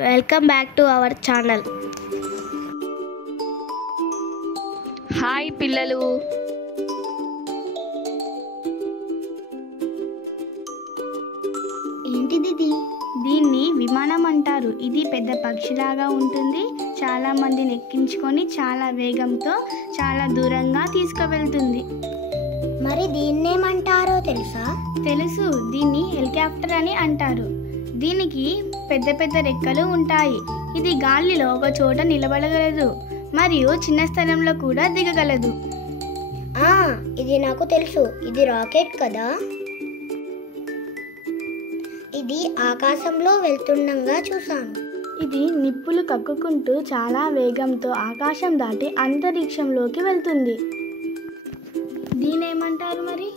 Welcome back to our channel. Hi పిల్లలు, ఏంటిది? దీన్ని విమానం అంటారు. ఇది పెద్ద పక్షిలాగా ఉంటుంది. చాలా మందిని ఎక్కించుకొని చాలా వేగంతో చాలా దూరంగా తీసుకువెళ్తుంది. మరి దీన్నేమంటారో తెలుసా? తెలుసు, దీన్ని హెలికాప్టర్ అని అంటారు. దీనికి పెద్ద పెద్ద రెక్కలు ఉంటాయి. ఇది గాలిలో ఒక చోట నిలబడగలదు మరియు చిన్న స్థలంలో కూడా దిగగలదు. ఇది నాకు తెలుసు. ఇది రాకెట్ కదా. ఇది ఆకాశంలో వెళ్తుండగా చూశాను. ఇది నిప్పులు కక్కుకుంటూ చాలా వేగంతో ఆకాశం దాటి అంతరిక్షంలోకి వెళ్తుంది. దీనేమంటారు మరి?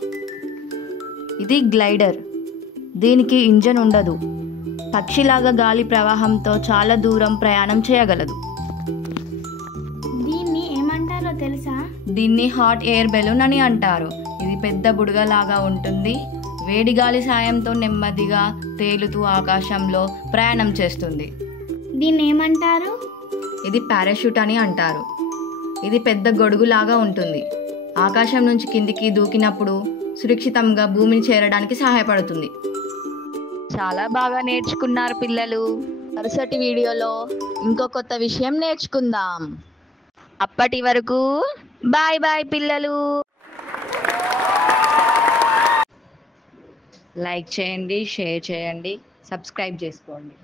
ఇది గ్లైడర్. దీనికి ఇంజన్ ఉండదు. పక్షిలాగా గాలి ప్రవాహంతో చాలా దూరం ప్రయాణం చేయగలదు. దీన్ని ఏమంటారో తెలుసా? దీన్ని హాట్ ఎయిర్ బెలూన్ అని అంటారు. ఇది పెద్ద బుడగలాగా ఉంటుంది. వేడి గాలి సాయంతో నెమ్మదిగా తేలుతూ ఆకాశంలో ప్రయాణం చేస్తుంది. దీన్ని ఏమంటారు? ఇది పారాషూట్ అని అంటారు. ఇది పెద్ద గొడుగులాగా ఉంటుంది. ఆకాశం నుంచి కిందికి దూకినప్పుడు సురక్షితంగా భూమిని చేరడానికి సహాయపడుతుంది. చాలా బాగా నేర్చుకున్నారు పిల్లలు. మరుసటి వీడియోలో ఇంకో కొత్త విషయం నేర్చుకుందాం. అప్పటి వరకు బాయ్ బాయ్ పిల్లలు. లైక్ చేయండి, షేర్ చేయండి, సబ్స్క్రైబ్ చేసుకోండి.